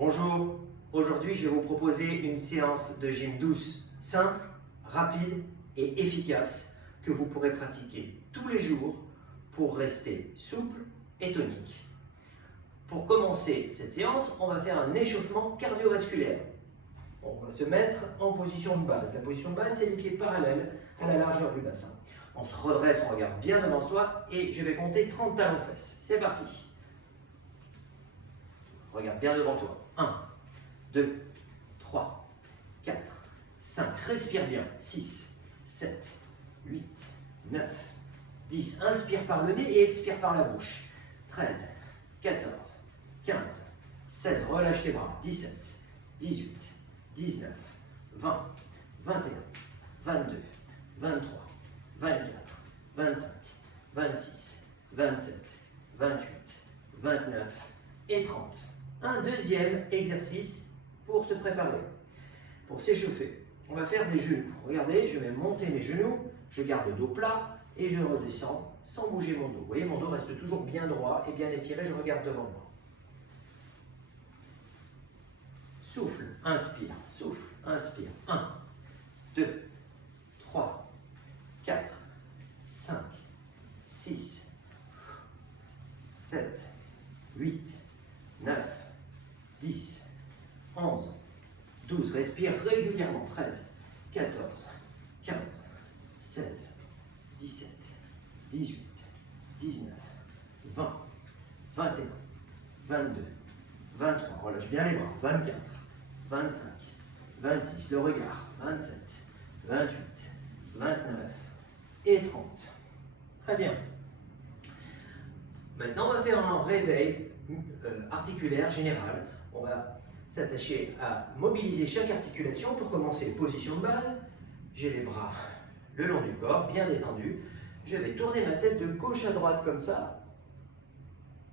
Bonjour, aujourd'hui je vais vous proposer une séance de gym douce, simple, rapide et efficace que vous pourrez pratiquer tous les jours pour rester souple et tonique. Pour commencer cette séance, on va faire un échauffement cardiovasculaire. On va se mettre en position de base. La position de base, c'est les pieds parallèles à la largeur du bassin. On se redresse, on regarde bien devant soi et je vais compter 30 talons-fesses. C'est parti. Regarde bien devant toi. 1, 2, 3, 4, 5. Respire bien. 6, 7, 8, 9, 10. Inspire par le nez et expire par la bouche. 13, 14, 15, 16. Relâche tes bras. 17, 18, 19, 20, 21, 22, 23, 24, 25, 26, 27, 28, 29 et 30. Un deuxième exercice pour se préparer, pour s'échauffer. On va faire des genoux. Regardez, je vais monter mes genoux, je garde le dos plat et je redescends sans bouger mon dos. Vous voyez, mon dos reste toujours bien droit et bien étiré, je regarde devant moi. Souffle, inspire, souffle, inspire. 1, 2, 3, 4, 5, 6, 7, 8, 9, 10, 11, 12. Respire régulièrement. 13, 14, 15, 16, 17, 18, 19, 20, 21, 22, 23. Relâche bien les bras. 24, 25, 26. Le regard. 27, 28, 29 et 30. Très bien. Maintenant, on va faire un réveil articulaire général. On va s'attacher à mobiliser chaque articulation. Pour commencer, position de base. J'ai les bras le long du corps, bien détendus. Je vais tourner ma tête de gauche à droite comme ça.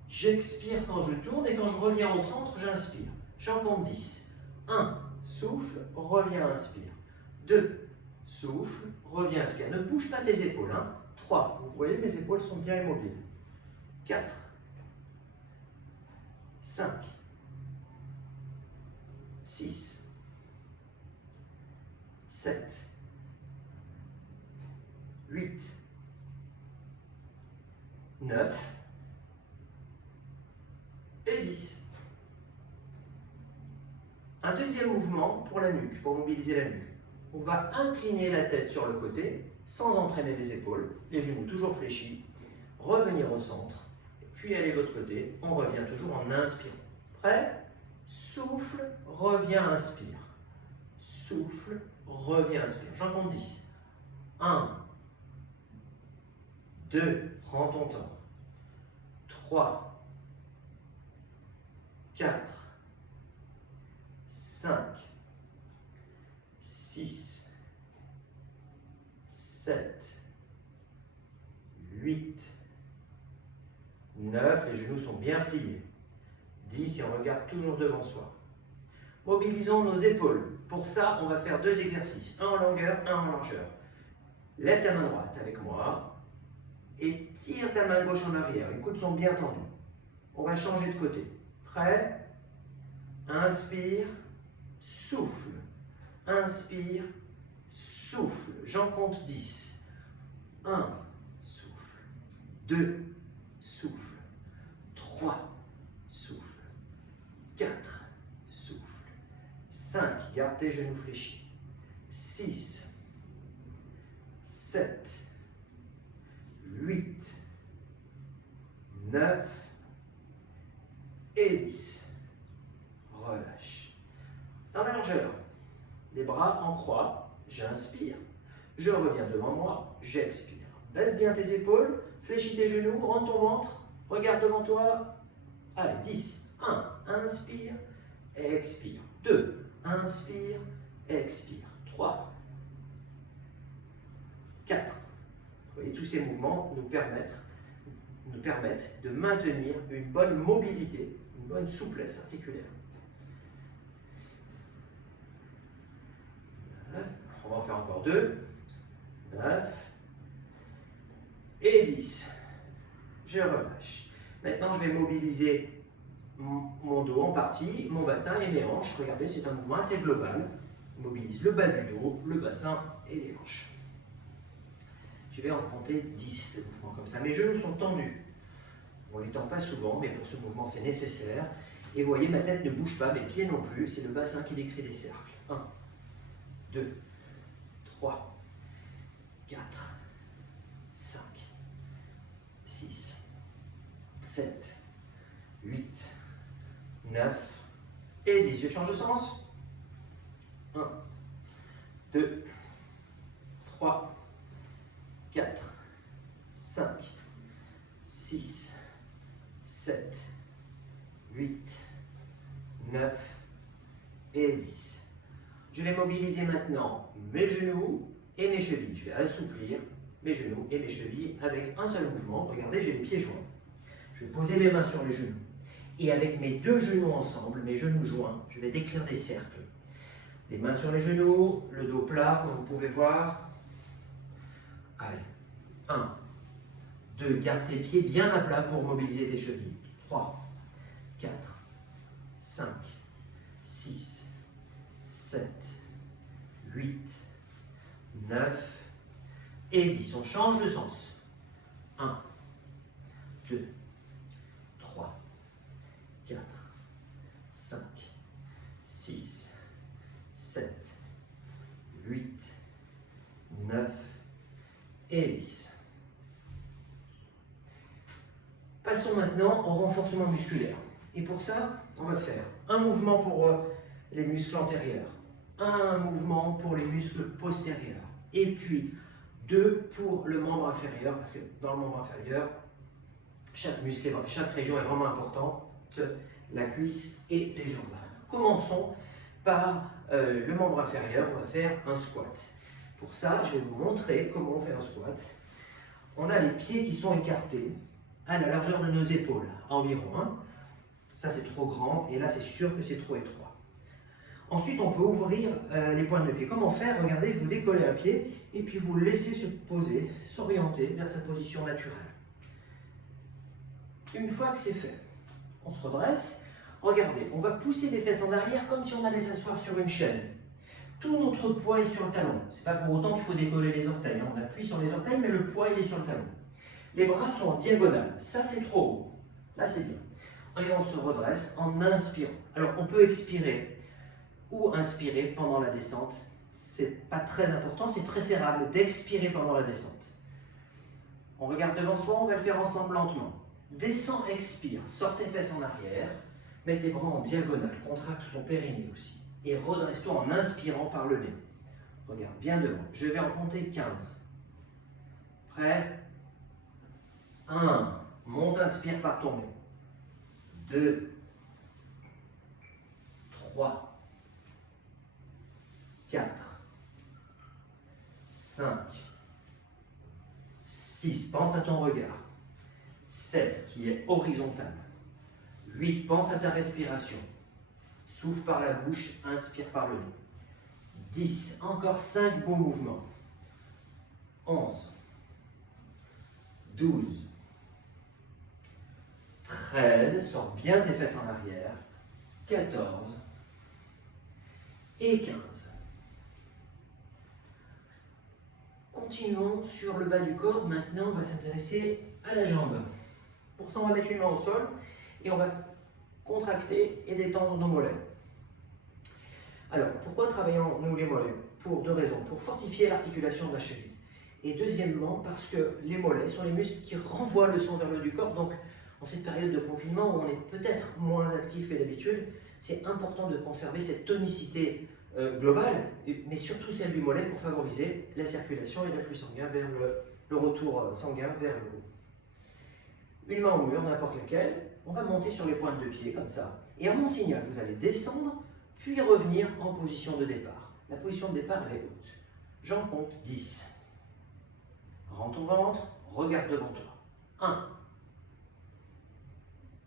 J'expire quand je tourne et quand je reviens au centre, j'inspire. J'en compte 10. 1, souffle, reviens, inspire. 2, souffle, reviens, inspire. Ne bouge pas tes épaules. 3, vous voyez, mes épaules sont bien immobiles. 4, 5, 6, 7, 8, 9 et 10. Un deuxième mouvement pour la nuque, pour mobiliser la nuque. On va incliner la tête sur le côté, sans entraîner les épaules, les genoux toujours fléchis, revenir au centre, puis aller de l'autre côté, on revient toujours en inspirant. Prêt? Souffle, reviens, inspire. Souffle, reviens, inspire. J'en compte 10. 1, 2, prends ton temps. 3, 4, 5, 6, 7, 8, 9, les genoux sont bien pliés. 10 et on regarde toujours devant soi. Mobilisons nos épaules. Pour ça, on va faire deux exercices. Un en longueur, un en largeur. Lève ta main droite avec moi et tire ta main gauche en arrière. Les coudes sont bien tendus. On va changer de côté. Prêt? Inspire, souffle. Inspire, souffle. J'en compte 10. 1, souffle. 2, souffle. 3, souffle. 4, souffle. 5, garde tes genoux fléchis. 6, 7, 8, 9 et 10. Relâche. Dans la largeur, les bras en croix, j'inspire. Je reviens devant moi, j'expire. Baisse bien tes épaules, fléchis tes genoux, rends ton ventre, regarde devant toi. Allez, 10. 1, inspire, expire. 2, inspire, expire. 3, 4. Vous voyez, tous ces mouvements nous permettent de maintenir une bonne mobilité, une bonne souplesse articulaire. 9. On va en faire encore 2. 9 et 10. Je relâche. Maintenant, je vais mobiliser mon dos en partie, mon bassin et mes hanches. Regardez, c'est un mouvement assez global. On mobilise le bas du dos, le bassin et les hanches. Je vais en compter 10 de mouvements comme ça. Mes genoux sont tendus. On ne les tend pas souvent, mais pour ce mouvement, c'est nécessaire. Et vous voyez, ma tête ne bouge pas, mes pieds non plus. C'est le bassin qui décrit des cercles. 1, 2, 3, 4, 5, 6, 7, 8, 9 et 10. Je change de sens. 1, 2, 3, 4, 5, 6, 7, 8, 9 et 10. Je vais mobiliser maintenant mes genoux et mes chevilles. Je vais assouplir mes genoux et mes chevilles avec un seul mouvement. Regardez, j'ai les pieds joints. Je vais poser mes mains sur les genoux. Et avec mes deux genoux ensemble, mes genoux joints, je vais décrire des cercles. Les mains sur les genoux, le dos plat, comme vous pouvez voir. Allez, 1, 2, garde tes pieds bien à plat pour mobiliser tes chevilles. 3, 4, 5, 6, 7, 8, 9 et 10. On change de sens. 1, 2, 3, 4, 5, 6, 7, 8, 9 et 10. Passons maintenant au renforcement musculaire. Et pour ça, on va faire un mouvement pour les muscles antérieurs, un mouvement pour les muscles postérieurs, et puis 2 pour le membre inférieur, parce que dans le membre inférieur, chaque muscle, chaque région est vraiment importante, la cuisse et les jambes. Commençons par le membre inférieur, on va faire un squat. Pour ça, je vais vous montrer comment on fait un squat. On a les pieds qui sont écartés à la largeur de nos épaules, environ. Ça, c'est trop grand, et là, c'est sûr que c'est trop étroit. Ensuite, on peut ouvrir les pointes de pied. Comment faire? Regardez, vous décollez un pied, et puis vous le laissez se poser, s'orienter vers sa position naturelle. Une fois que c'est fait, on se redresse. Regardez, on va pousser les fesses en arrière comme si on allait s'asseoir sur une chaise. Tout notre poids est sur le talon. Ce n'est pas pour autant qu'il faut décoller les orteils. On appuie sur les orteils, mais le poids il est sur le talon. Les bras sont en diagonale. Ça, c'est trop haut. Là, c'est bien. Et on se redresse en inspirant. Alors, on peut expirer ou inspirer pendant la descente. C'est pas très important, c'est préférable d'expirer pendant la descente. On regarde devant soi, on va le faire ensemble lentement. Descends, expire, sors tes fesses en arrière, mets tes bras en diagonale, contracte ton périnée aussi. Et redresse-toi en inspirant par le nez. Regarde bien devant. Je vais en compter 15. Prêt? 1. Monte, inspire par ton nez. 2. 3. 4. 5. 6. Pense à ton regard. 7. Qui est horizontal. 8. Pense à ta respiration. Souffle par la bouche, inspire par le nez. 10. Encore 5 beaux mouvements. 11. 12. 13. Sors bien tes fesses en arrière. 14. Et 15. Continuons sur le bas du corps. Maintenant, on va s'intéresser à la jambe. Pour ça, on va mettre une main au sol et on va contracter et détendre nos mollets. Alors, pourquoi travaillons-nous les mollets? Pour 2 raisons. Pour fortifier l'articulation de la cheville. Et deuxièmement, parce que les mollets sont les muscles qui renvoient le sang vers le haut du corps. Donc, en cette période de confinement où on est peut-être moins actif que d'habitude, c'est important de conserver cette tonicité globale, mais surtout celle du mollet pour favoriser la circulation et l'afflux sanguin vers le retour sanguin vers le haut. Une main au mur, n'importe laquelle, on va monter sur les pointes de pied comme ça. Et à mon signal, vous allez descendre, puis revenir en position de départ. La position de départ, elle est haute. J'en compte 10. Rends ton ventre, regarde devant toi. 1,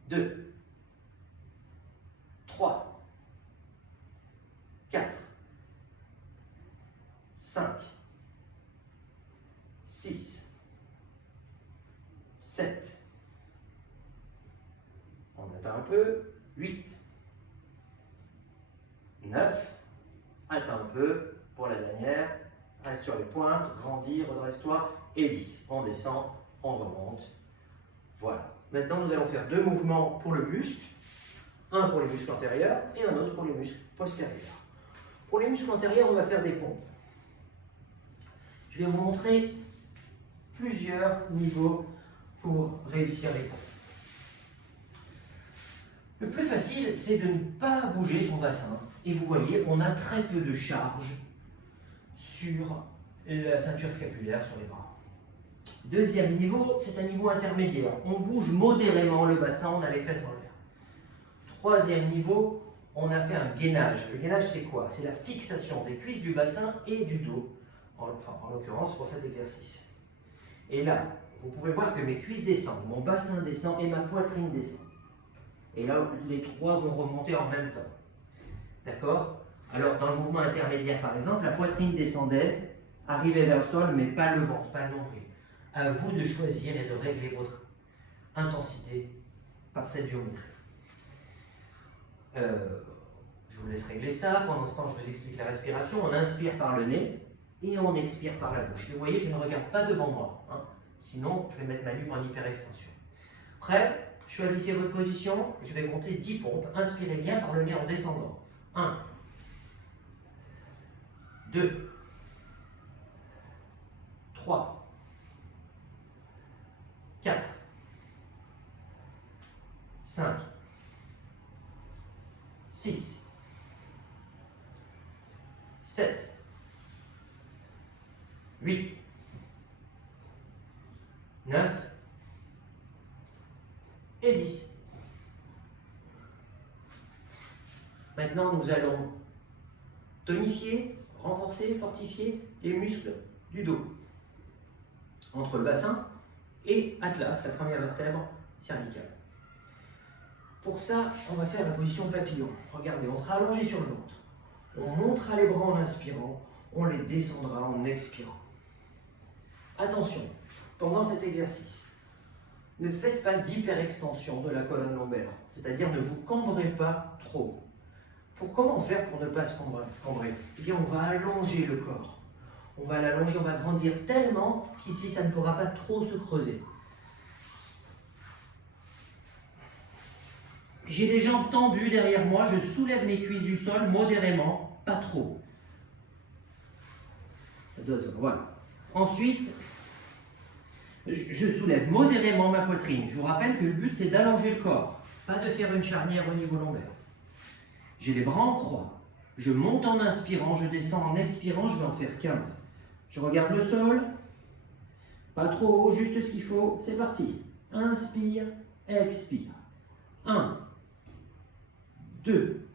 2, 3, 4, 5, 6, 7, on attend un peu, 9. Attends un peu pour la dernière. Reste sur les pointes, grandis, redresse-toi. Et 10. On descend, on remonte. Voilà. Maintenant, nous allons faire 2 mouvements pour le buste. Un pour les muscles antérieurs et un autre pour les muscles postérieurs. Pour les muscles antérieurs, on va faire des pompes. Je vais vous montrer plusieurs niveaux pour réussir les pompes. Le plus facile, c'est de ne pas bouger son bassin. Et vous voyez, on a très peu de charge sur la ceinture scapulaire, sur les bras. Deuxième niveau, c'est un niveau intermédiaire. On bouge modérément le bassin, on a les fesses en l'air. Troisième niveau, on a fait un gainage. Le gainage, c'est quoi? C'est la fixation des cuisses du bassin et du dos, en l'occurrence pour cet exercice. Et là, vous pouvez voir que mes cuisses descendent, mon bassin descend et ma poitrine descend. Et là, les trois vont remonter en même temps. D'accord? Alors, dans le mouvement intermédiaire, par exemple, la poitrine descendait, arrivait vers le sol, mais pas le ventre, pas le nombril. À vous de choisir et de régler votre intensité par cette géométrie. Je vous laisse régler ça. Pendant ce temps, je vous explique la respiration. On inspire par le nez et on expire par la bouche. Et vous voyez, je ne regarde pas devant moi. Hein. Sinon, je vais mettre ma nuque en hyperextension. Prêt? Choisissez votre position. Je vais compter 10 pompes. Inspirez bien par le nez en descendant. 1, 2, 3, 4, 5, 6, 7, 8, 9 et 10. Maintenant, nous allons tonifier, renforcer, fortifier les muscles du dos. Entre le bassin et Atlas, la première vertèbre cervicale. Pour ça, on va faire la position papillon. Regardez, on sera allongé sur le ventre. On montera les bras en inspirant, on les descendra en expirant. Attention, pendant cet exercice, ne faites pas d'hyperextension de la colonne lombaire, c'est-à-dire ne vous cambrez pas trop. Comment faire pour ne pas se cambrer? Eh bien, on va allonger le corps. On va l'allonger, on va grandir tellement qu'ici, ça ne pourra pas trop se creuser. J'ai les jambes tendues derrière moi, je soulève mes cuisses du sol modérément, pas trop. Ça dose, voilà. Ensuite, je soulève modérément ma poitrine. Je vous rappelle que le but, c'est d'allonger le corps, pas de faire une charnière au niveau lombaire. J'ai les bras en croix. Je monte en inspirant, je descends en expirant, je vais en faire 15. Je regarde le sol. Pas trop haut, juste ce qu'il faut. C'est parti. Inspire, expire. 1, 2,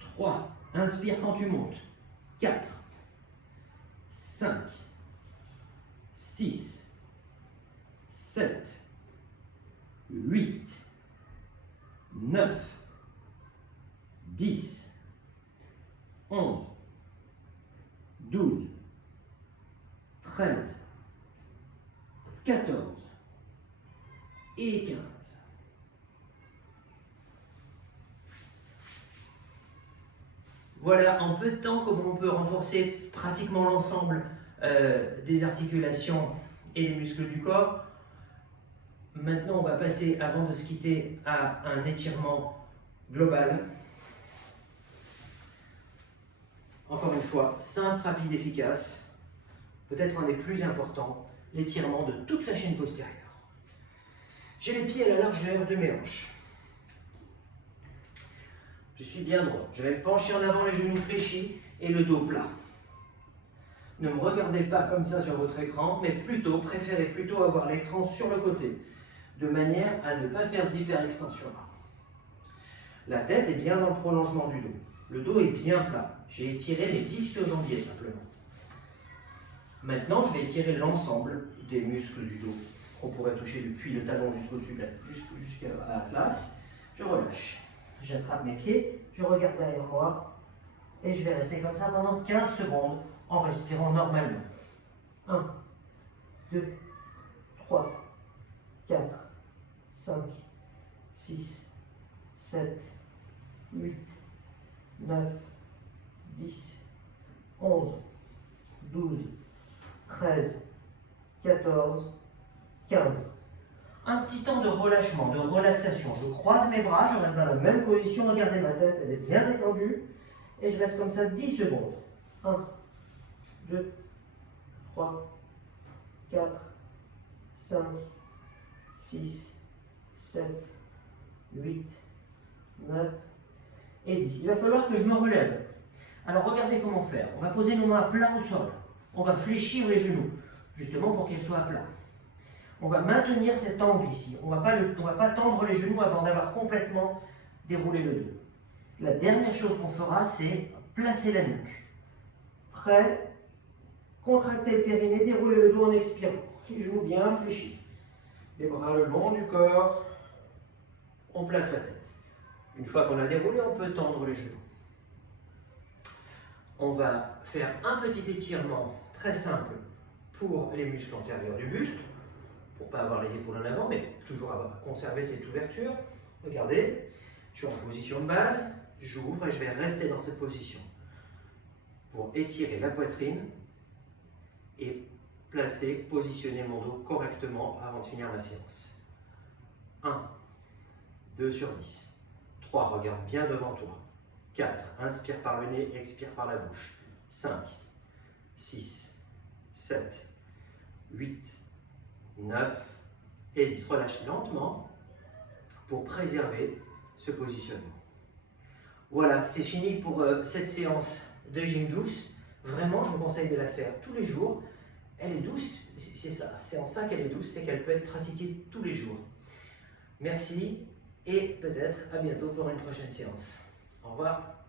3. Inspire quand tu montes. 4, 5, 6, 7, 8, 9, 10, 11, 12, 13, 14 et 15. Voilà en peu de temps comment on peut renforcer pratiquement l'ensemble des articulations et des muscles du corps. Maintenant, on va passer, avant de se quitter, à un étirement global. Encore une fois, simple, rapide, efficace. Peut-être un des plus importants, l'étirement de toute la chaîne postérieure. J'ai les pieds à la largeur de mes hanches. Je suis bien droit. Je vais me pencher en avant, les genoux fléchis et le dos plat. Ne me regardez pas comme ça sur votre écran, mais préférez plutôt avoir l'écran sur le côté, de manière à ne pas faire d'hyperextension. La tête est bien dans le prolongement du dos. Le dos est bien plat. J'ai étiré les ischio-jambiers simplement. Maintenant, je vais étirer l'ensemble des muscles du dos qu'on pourrait toucher depuis le talon jusqu'à l'atlas. Je relâche. J'attrape mes pieds, je regarde derrière moi et je vais rester comme ça pendant 15 secondes en respirant normalement. 1, 2, 3, 4, 5, 6, 7, 8, 9, 10, 11, 12, 13, 14, 15. Un petit temps de relâchement, de relaxation. Je croise mes bras, je reste dans la même position. Regardez, ma tête, elle est bien détendue. Et je reste comme ça 10 secondes. 1, 2, 3, 4, 5, 6, 7, 8, 9 et 10. Il va falloir que je me relève. Alors regardez comment faire. On va poser nos mains à plat au sol. On va fléchir les genoux, justement pour qu'elles soient à plat. On va maintenir cet angle ici. On ne va pas tendre les genoux avant d'avoir complètement déroulé le dos. La dernière chose qu'on fera, c'est placer la nuque. Prêt? Contractez le périnée, déroulez le dos en expirant. Les genoux bien fléchis. Les bras le long du corps. On place la tête. Une fois qu'on a déroulé, on peut tendre les genoux. On va faire un petit étirement très simple pour les muscles antérieurs du buste, pour ne pas avoir les épaules en avant, mais toujours conserver cette ouverture. Regardez, je suis en position de base, j'ouvre et je vais rester dans cette position pour étirer la poitrine et positionner mon dos correctement avant de finir ma séance. 1, 2 sur 10. 3, regarde bien devant toi. 4, inspire par le nez, expire par la bouche. 5, 6, 7, 8, 9 et 10. Relâche lentement pour préserver ce positionnement. Voilà, c'est fini pour cette séance de gym douce. Vraiment, je vous conseille de la faire tous les jours. Elle est douce, c'est ça, c'est en ça qu'elle est douce, c'est qu'elle peut être pratiquée tous les jours. Merci et peut-être à bientôt pour une prochaine séance. Au revoir.